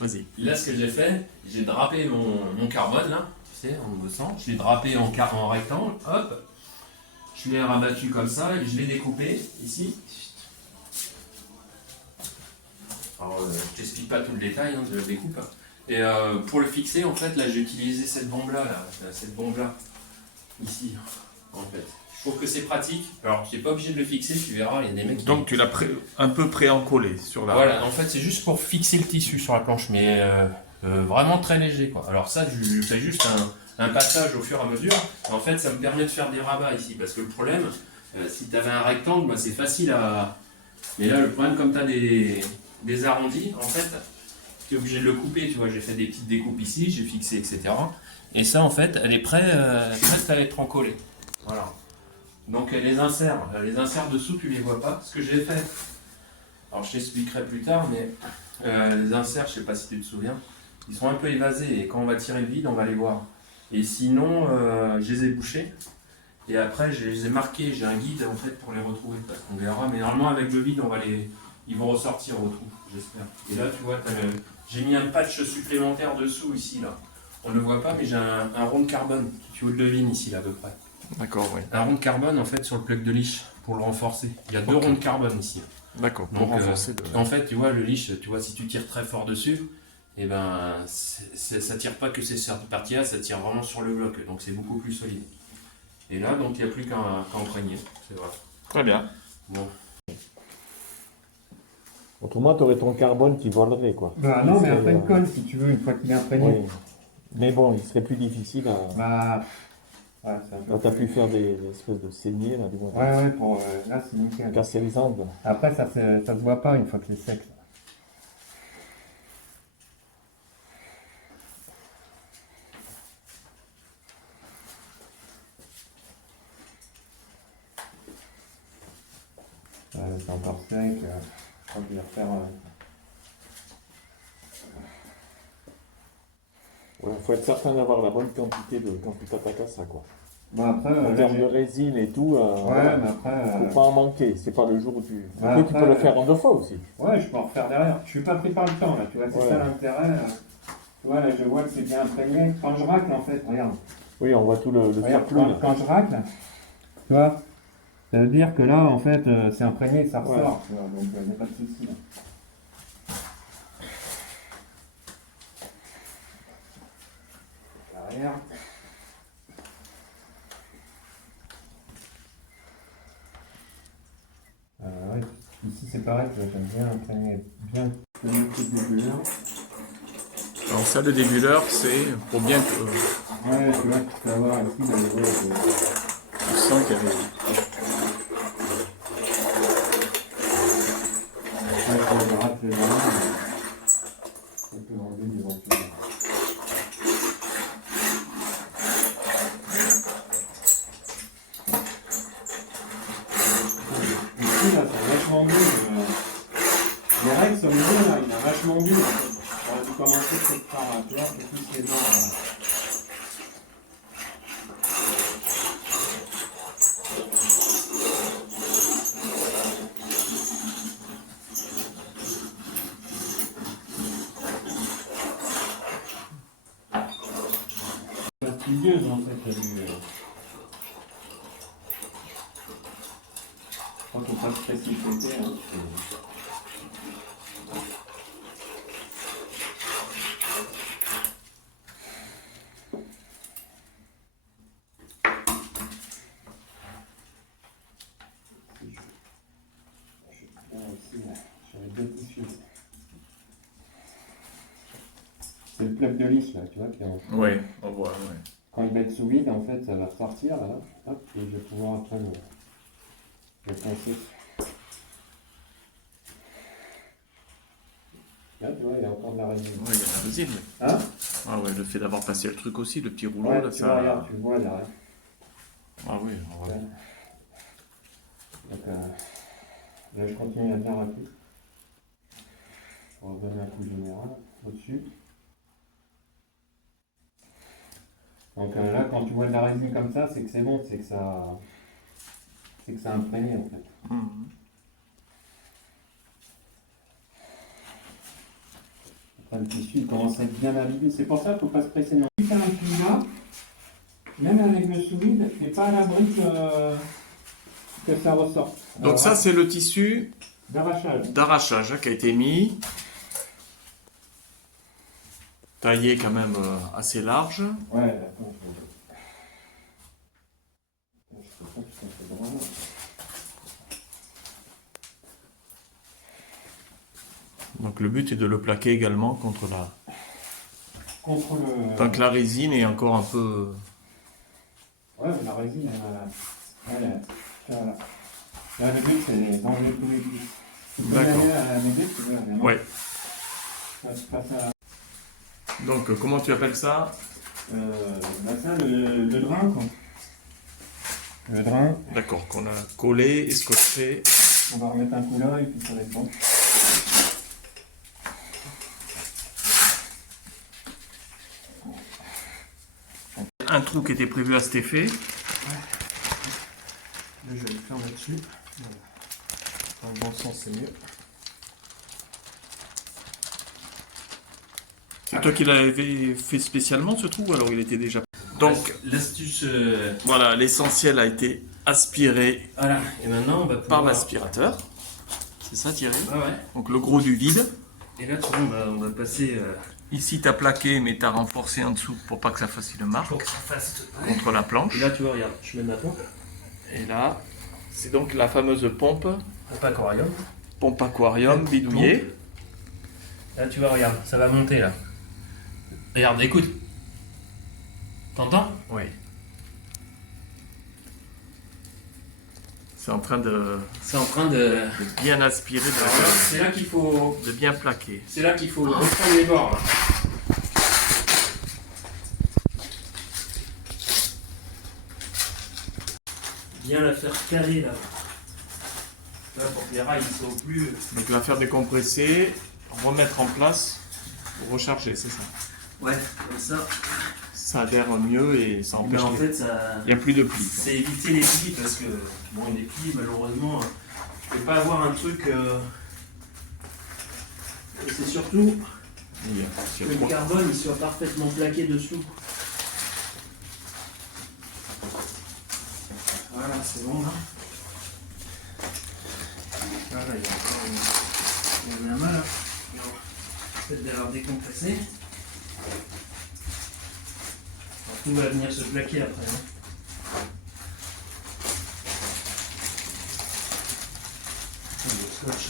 Vas-y. Là, ce que j'ai fait, j'ai drapé mon carbone, là, tu sais, en bossant. Je l'ai drapé en rectangle, hop. Je l'ai rabattu comme ça et je l'ai découpé ici. Alors, je t'explique pas tout le détail de la découpe. Et pour le fixer, en fait, là, j'ai utilisé cette bombe-là, cette bombe-là, ici, en fait. Je trouve que c'est pratique. Alors, tu n'es pas obligé de le fixer, tu verras, il y a des mecs qui... Donc tu l'as un peu pré-encollé sur la... Voilà, en fait, c'est juste pour fixer le tissu sur la planche, mais vraiment très léger, quoi. Alors ça, je fais juste un passage au fur et à mesure. En fait, ça me permet de faire des rabats ici, parce que le problème, si tu avais un rectangle, bah, c'est facile à... Mais là, le problème, comme tu as des arrondis, en fait, tu es obligé de le couper, tu vois. J'ai fait des petites découpes ici, j'ai fixé, etc. Et ça, en fait, elle est prête à être encollée. Voilà. Donc les inserts dessous, tu les vois pas. Ce que j'ai fait, alors je t'expliquerai plus tard, mais les inserts, je sais pas si tu te souviens, ils sont un peu évasés et quand on va tirer le vide, on va les voir. Et sinon, je les ai bouchés et après je les ai marqués. J'ai un guide en fait pour les retrouver parce qu'on verra. Mais normalement avec le vide, ils vont ressortir au trou, j'espère. Et là, tu vois, j'ai mis un patch supplémentaire dessous ici là. On ne le voit pas, mais j'ai un rond de carbone. Tu le devines ici là à peu près. D'accord, oui. Un rond de carbone en fait sur le plug de liche pour le renforcer. Il y a deux ronds de carbone ici. D'accord, pour Donc, renforcer en fait, tu vois, le liche, tu vois, si tu tires très fort dessus, et ben, ça tire pas que cette partie-là, ça tire vraiment sur le bloc, donc c'est beaucoup plus solide. Et là, donc, il n'y a plus qu'à emprégner, c'est vrai. Très bien. Bon. Autrement, tu aurais ton carbone qui volerait, quoi. Bah non, mais après une colle, si tu veux, une fois qu'il est imprégné. Oui. Mais bon, il serait plus difficile à... Bah, ouais, c'est un peu Quand tu as plus- pu faire des espèces de saignées, là, du moins, Ouais, ouais, pour, là, c'est nickel. casser les angles. Après, ça se voit pas une fois que c'est sec. C'est encore sec. Je crois que je vais refaire. Il faut être certain d'avoir la bonne quantité de quand tu t'attaques à ça, quoi. Bon, après, En là, termes de résine et tout, ouais, voilà. mais après. Faut pas en manquer. C'est pas le jour où tu... Ouais, Après, tu peux après, le faire en deux fois aussi. Ouais, je peux en refaire derrière. Je suis pas pris par le temps, là, tu vois, c'est Ouais. ça l'intérêt. Tu vois, là, je vois que c'est bien imprégné. Quand je racle, en fait, regarde. Oui, on voit tout le Regarde, surplus. quand je racle, tu vois, ça veut dire que là, en fait, c'est imprégné, ça ressort. Ouais. Tu vois, donc, il n'y a pas de souci. Là. Derrière. Ouais, ici, c'est pareil, tu vois, j'aime bien imprégner bien le débuleur. Alors ça, le débuleur, c'est pour bien que Ouais, tu vois, tu peux avoir ici, là, les voies, tu sens qu'il y avait... je rate les mains, on peut enlever des ventures. Ici, là, c'est vachement dur. Les règles sont mieux, là, il est vachement dur. J'aurais dû commencer peut-être par là, tu vois, c'est plus les mains, là. Fastidieuse, en fait, t'as vu. Je crois qu'il faut pas se précipiter, hein. C'est le plug de lisse là, tu vois, qui est en... Oui, on voit, ouais. Quand ils mettent sous vide, en fait, ça va sortir là, hop, et je vais pouvoir après le pincer. Là, tu vois, il y a encore de la résine. Ouais, il y a de la résine, oui. Hein? Ah ouais, le fait d'avoir passé le truc aussi, le petit rouleau, Ouais, là, tu ça... vois, regarde, tu le vois derrière. Ah oui, on va... Ouais. Donc, là, je continue à bien racler. On va donner un coup général au-dessus. Donc là, quand tu vois de la résine comme ça, c'est que c'est bon, c'est que ça a imprégné en fait. Mhm. Enfin, le tissu il commence à être bien abîmé. C'est pour ça qu'il ne faut pas se presser. Non. Si tu as un pli là, même avec le sous-vide, tu n'es pas à l'abri que ça ressorte. Donc Alors, ça, c'est le tissu d'arrachage. qui a été mis. Taillé quand même assez large. Ouais, attends, je sais pas si ça fait vraiment. Donc le but est de le plaquer également contre la... Contre le. Tant que la résine est encore un peu... Ouais, la résine, voilà. Là, le but, c'est d'enlever tous les plis. Tu peux D'accord. aller à la MD, tu veux, mais non. Ouais. Ça se passe à. Donc comment tu appelles ça? Bah ça, le drain, quoi. Le drain, D'accord, qu'on a collé et scotché. on va remettre un coup là, et puis ça va être bon. Un trou qui était prévu à cet effet. Là, je vais le faire là-dessus. Voilà. Dans le bon sens, c'est mieux. C'est toi qui l'avais fait spécialement ce trou ou alors il était déjà... Donc L'astuce. voilà, l'essentiel a été aspiré Voilà, et maintenant on va pouvoir. par l'aspirateur. C'est ça Thierry? Ah ouais. Donc le gros du vide. Et là, tu vois, on va passer. Ici tu as plaqué mais tu as renforcé en dessous pour pas que ça fasse une marque Pour que ça fasse. contre la planche. Et là, tu vois, regarde, je mets ma pompe. Et là, c'est donc la fameuse pompe Aquarium. aquarium bidouillée. Là, tu vois, regarde, ça va monter là. Regarde, écoute. T'entends? Oui. C'est en train de C'est en train de. bien aspirer, C'est là qu'il faut. de bien plaquer. C'est là qu'il faut reprendre les bords. Là. Bien la faire caler là. Là pour que les rails soient au plus. Donc la faire décompresser, remettre en place pour recharger, c'est ça. Ouais, comme ça. Ça adhère mieux et ça empêche. Mais en les- fait, ça. Il n'y a plus de plis. C'est éviter les plis parce que, bon, les plis, malheureusement, je peux pas avoir un truc. Et c'est surtout Il y a- que il y a le trois- carbone il soit parfaitement plaqué dessous. Voilà, c'est bon là. Voilà, il y a encore une lama là. Peut-être d'avoir décompressé. Alors, tout va venir se plaquer après. Hein. Le scotch.